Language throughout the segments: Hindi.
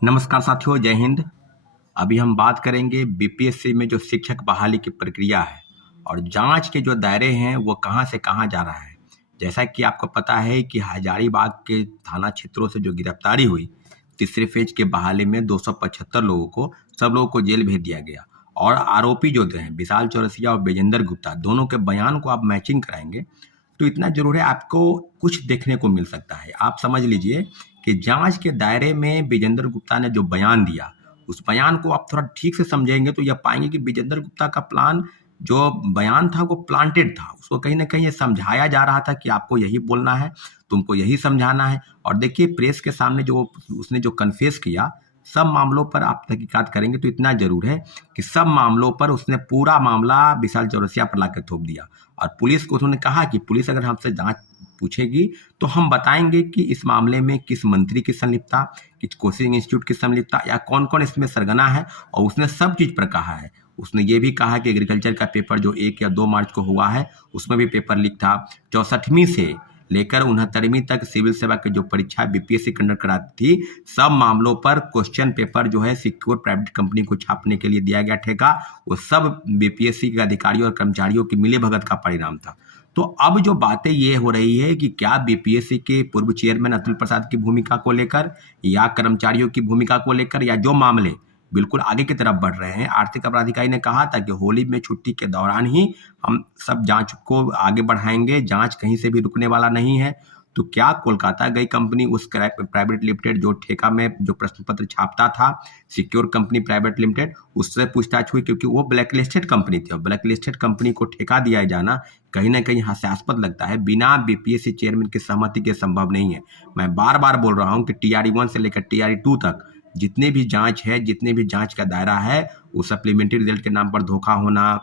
नमस्कार साथियों, जय हिंद। अभी हम बात करेंगे बीपीएससी में जो शिक्षक बहाली की प्रक्रिया है और जांच के जो दायरे हैं वो कहां से कहां जा रहा है। जैसा कि आपको पता है कि हजारीबाग के थाना क्षेत्रों से जो गिरफ्तारी हुई तीसरे फेज के बहाली में 275 लोगों को, सब लोगों को जेल भेज दिया गया। और आरोपी जो हैं विशाल चौरसिया और विजेंद्र गुप्ता, दोनों के बयान को आप मैचिंग कराएंगे तो इतना जरूर है, आपको कुछ देखने को मिल सकता है। आप समझ लीजिए कि जांच के दायरे में विजेंद्र गुप्ता ने जो बयान दिया, उस बयान को आप थोड़ा ठीक से समझेंगे तो यह पाएंगे कि विजेंद्र गुप्ता का प्लान, जो बयान था वो प्लांटेड था। उसको कहीं ना कहीं ये समझाया जा रहा था कि आपको यही बोलना है, तुमको यही समझाना है। और देखिए, प्रेस के सामने जो उसने जो कन्फेस किया, सब मामलों पर आप तहकीकात करेंगे तो इतना जरूर है कि सब मामलों पर उसने पूरा मामला विशाल चौरसिया पर लाकर थोप दिया। और पुलिस को उन्होंने कहा कि पुलिस अगर हमसे जांच पूछेगी तो हम बताएंगे कि इस मामले में किस मंत्री की संलिप्तता, किस कोचिंग इंस्टीट्यूट की संलिप्तता या कौन कौन इसमें सरगना है। और उसने सब चीज पर कहा है। उसने ये भी कहा कि एग्रीकल्चर का पेपर जो 1 या 2 मार्च को हुआ है उसमें भी पेपर लीक था। 64वीं से लेकर 69वीं तक सिविल सेवा की जो परीक्षा बीपीएससी कंडक्ट कराती थी, सब मामलों पर क्वेश्चन पेपर जो है सिक्योर प्राइवेट कंपनी को छापने के लिए दिया गया ठेका, वो सब बीपीएससी के अधिकारियों और कर्मचारियों की मिलीभगत का परिणाम था। तो अब जो बातें ये हो रही है कि क्या बीपीएससी के पूर्व चेयरमैन अतुल प्रसाद की भूमिका को लेकर या कर्मचारियों की भूमिका को लेकर, या जो मामले बिल्कुल आगे की तरफ बढ़ रहे हैं। आर्थिक अपराध इकाई ने कहा था कि होली में छुट्टी के दौरान ही हम सब जांच को आगे बढ़ाएंगे, जांच कहीं से भी रुकने वाला नहीं है। तो क्या कोलकाता गई कंपनी उस प्राइवेट लिमिटेड जो ठेका में जो प्रश्न पत्र छापता था, सिक्योर कंपनी प्राइवेट लिमिटेड, उससे पूछताछ हुई? क्योंकि वो ब्लैकलिस्टेड कंपनी थी और ब्लैकलिस्टेड कंपनी को ठेका दिया जाना कहीं ना कहीं हास्यास्पद लगता है। बिना बीपीएससी चेयरमैन की सहमति के संभव नहीं है। मैं बार बार बोल रहा हूँ कि TRE 1 से लेकर TRE 2 तक जितने भी जांच है, जितने भी जांच का दायरा है, वो सप्लीमेंट्री रिजल्ट के नाम पर धोखा होना,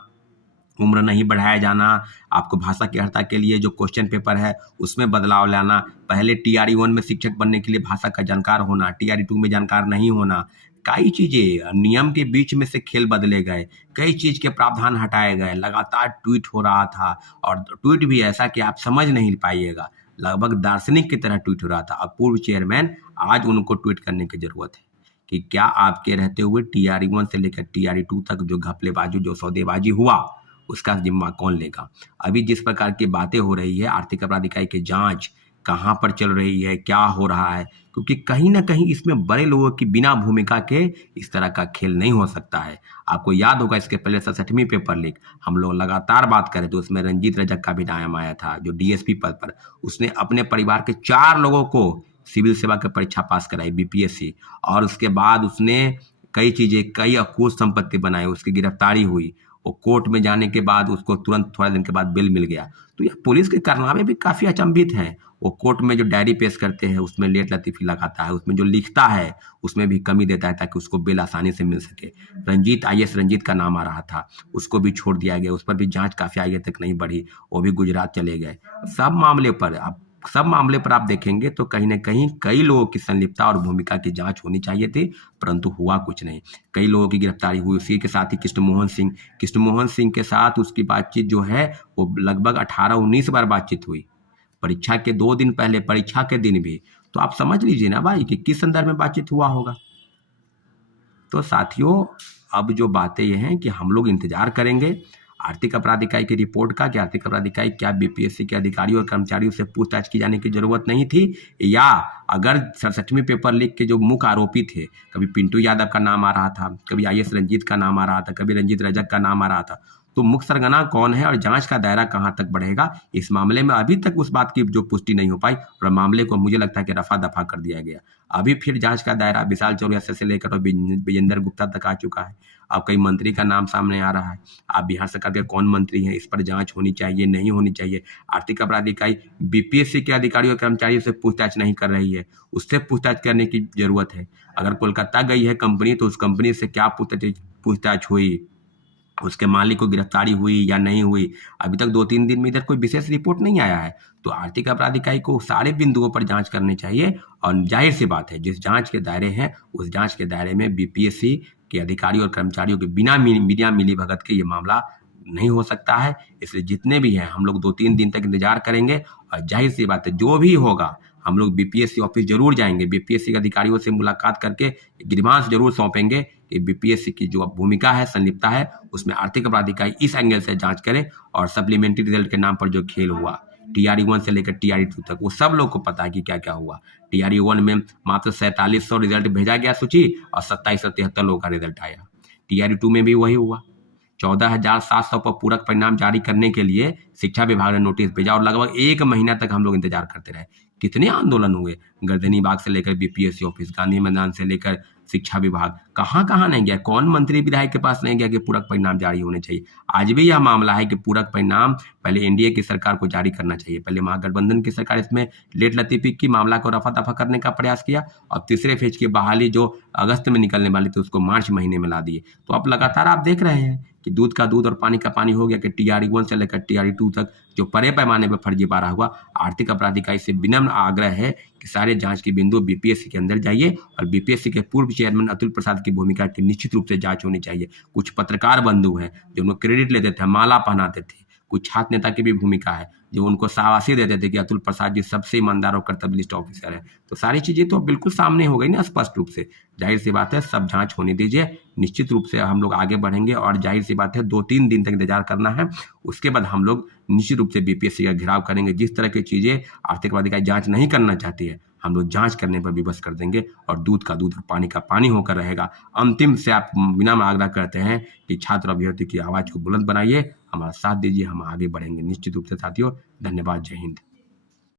उम्र नहीं बढ़ाया जाना, आपको भाषा की अर्हता के लिए जो क्वेश्चन पेपर है उसमें बदलाव लाना, पहले TRE 1 में शिक्षक बनने के लिए भाषा का जानकार होना, TRE 2 में जानकार नहीं होना, कई चीजें नियम के बीच में से खेल बदले गए, कई चीज के प्रावधान हटाए गए, लगातार ट्वीट हो रहा था। और ट्वीट भी ऐसा कि आप समझ नहीं पाइएगा, लगभग दार्शनिक की तरह ट्वीट हो रहा था। अब पूर्व चेयरमैन, आज उनको ट्वीट करने की जरूरत है कि क्या आपके रहते हुए TRE 1 से लेकर TRE 2 तक जो घपलेबाजी, जो सौदेबाजी हुआ, उसका जिम्मा कौन लेगा। अभी जिस प्रकार की बातें हो रही है, आर्थिक अपराध इकाई की जांच कहां पर चल रही है, क्या हो रहा है, क्योंकि कहीं ना कहीं इसमें बड़े लोगों की बिना भूमिका के इस तरह का खेल नहीं हो सकता है। आपको याद होगा इसके पहले 67वीं पेपर लीक हम लोग लगातार बात करें तो उसमें रंजीत रजक का भी नाम आया था, जो DSP पद पर। उसने अपने परिवार के 4 लोगों को सिविल सेवा की परीक्षा पास कराई बीपीएससी, और उसके बाद उसने कई चीजें, कई अकूत संपत्ति बनाई, उसकी गिरफ्तारी हुई। वो कोर्ट में जाने के बाद उसको तुरंत थोड़ा दिन के बाद बेल मिल गया। तो यह पुलिस के कारनामे भी काफी अचंभित हैं। वो कोर्ट में जो डायरी पेश करते हैं उसमें लेट लतीफी लगाता है, उसमें जो लिखता है उसमें भी कमी देता है ताकि उसको बेल आसानी से मिल सके। रंजीत, IAS रंजीत का नाम आ रहा था, उसको भी छोड़ दिया गया, उस पर भी जांच काफी आगे तक नहीं बढ़ी, वो भी गुजरात चले गए। सब मामले पर आप देखेंगे तो कहीं ना कहीं कई लोगों की संलिप्तता और भूमिका की जांच होनी चाहिए थी, परंतु हुआ कुछ नहीं। कई लोगों की गिरफ्तारी हुई। उसी के साथ ही कृष्णमोहन सिंह के साथ उसकी बातचीत जो है वो लगभग 18-19 बार बातचीत हुई, परीक्षा के 2 दिन पहले, परीक्षा के दिन भी। तो आप समझ लीजिए ना भाई कि किस संदर्भ में बातचीत हुआ होगा। तो साथियों, अब जो बातें ये हैं कि हम लोग इंतजार करेंगे आर्थिक अपराध इकाई की रिपोर्ट का, कि आर्थिक अपराध इकाई क्या बीपीएससी के अधिकारियों और कर्मचारियों से पूछताछ की जाने की जरूरत नहीं थी, या अगर 67वीं पेपर लीक के जो मुख्य आरोपी थे, कभी पिंटू यादव का नाम आ रहा था, कभी IAS रंजीत का नाम आ रहा था, कभी रंजीत रजक का नाम आ रहा था, तो मुख्य सरगना कौन है और जांच का दायरा कहां तक बढ़ेगा, इस मामले में अभी तक उस बात की जो पुष्टि नहीं हो पाई, और मामले को मुझे लगता है कि रफा दफा कर दिया गया। अभी फिर जांच का दायरा विशाल चौरसिया से लेकर और विजेंद्र गुप्ता तक आ चुका है। अब कई मंत्री का नाम सामने आ रहा है। आप बिहार सरकार के कौन मंत्री हैं, इस पर जांच होनी चाहिए, नहीं होनी चाहिए। आर्थिक अपराध इकाई बीपीएससी के अधिकारियों और कर्मचारियों से पूछताछ नहीं कर रही है, उससे पूछताछ करने की जरूरत है। अगर कोलकाता गई है कंपनी तो उस कंपनी से क्या पूछताछ हुई, उसके मालिक को गिरफ्तारी हुई या नहीं हुई, अभी तक 2-3 दिन में इधर कोई विशेष रिपोर्ट नहीं आया है। तो आर्थिक अपराध इकाई को सारे बिंदुओं पर जांच करनी चाहिए, और जाहिर सी बात है जिस जांच के दायरे हैं उस जांच के दायरे में बीपीएससी के अधिकारियों और कर्मचारियों के बिना मिलीभगत के ये मामला नहीं हो सकता है। इसलिए जितने भी हैं हम लोग 2-3 दिन तक इंतजार करेंगे, और जाहिर सी बात है जो भी होगा हम लोग बीपीएससी ऑफिस जरूर जाएंगे, बीपीएससी के अधिकारियों से मुलाकात करके ग्रीवांस जरूर सौंपेंगे कि बीपीएससी की जो भूमिका है, संलिप्तता है, उसमें आर्थिक अपराध इकाई इस एंगल से जांच करे और सप्लीमेंट्री रिजल्ट के नाम पर जो खेल हुआ TRE 1 से लेकर TRE 2 तक, वो सब लोग को पता है कि क्या क्या हुआ। TRE 1 में मात्र 4700 रिजल्ट भेजा गया सूची और 2773 लोगों का रिजल्ट आया। TRE 2 में भी वही हुआ। 14,700 पर पूरक परिणाम जारी करने के लिए शिक्षा विभाग ने नोटिस भेजा और लगभग 1 महीना तक हम लोग इंतजार करते रहे। कितने आंदोलन हुए, गर्दनी बाग से लेकर बीपीएससी ऑफिस, गांधी मैदान से लेकर शिक्षा विभाग, कहाँ कहाँ नहीं गया, कौन मंत्री विधायक के पास नहीं गया कि पूरक परिणाम जारी होने चाहिए। आज भी यह मामला है कि पूरक परिणाम पहले एनडीए की सरकार को जारी करना चाहिए। पहले महागठबंधन की सरकार इसमें लेट लतीफी की मामला को रफा दफा करने का प्रयास किया और तीसरे फेज की बहाली जो अगस्त में निकलने वाली थी उसको मार्च महीने में ला दिए। तो अब लगातार आप देख रहे हैं कि दूध का दूध और पानी का पानी हो गया कि TRE 1 से लेकर TRE 2 तक जो बड़े पैमाने पर फर्जीवाड़ा हुआ। आर्थिक अपराध इकाई से विनम्र आग्रह है कि सारे जांच के बिंदु बीपीएससी के अंदर जाइए और बीपीएससी के पूर्व चेयरमैन अतुल प्रसाद की भूमिका की निश्चित रूप से जांच होनी चाहिए। कुछ पत्रकार बंधु हैं जो उनको क्रेडिट लेते थे, माला पहनाते थे। कुछ छात्र नेता की भी भूमिका है जो उनको शाबाशी देते थे कि अतुल प्रसाद जी सबसे ईमानदार और कर्तव्यनिष्ठ ऑफिसर है। तो सारी चीजें तो बिल्कुल सामने हो गई ना स्पष्ट रूप से। जाहिर सी बात है सब जांच होने दीजिए, निश्चित रूप से हम लोग आगे बढ़ेंगे और जाहिर सी बात है 2-3 दिन तक इंतजार करना है। उसके बाद हम लोग निश्चित रूप से बीपीएससी का घेराव करेंगे। जिस तरह की चीजें आर्थिक अपराध इकाई जांच नहीं करना चाहती है हम लोग जांच करने पर विवश कर देंगे और दूध का दूध और पानी का पानी होकर रहेगा। अंतिम से आप बिना आग्रह करते हैं कि छात्र अभ्यर्थी की आवाज को बुलंद बनाइए, हमारा साथ दीजिए, हम आगे बढ़ेंगे निश्चित रूप से साथियों। धन्यवाद, जय हिंद।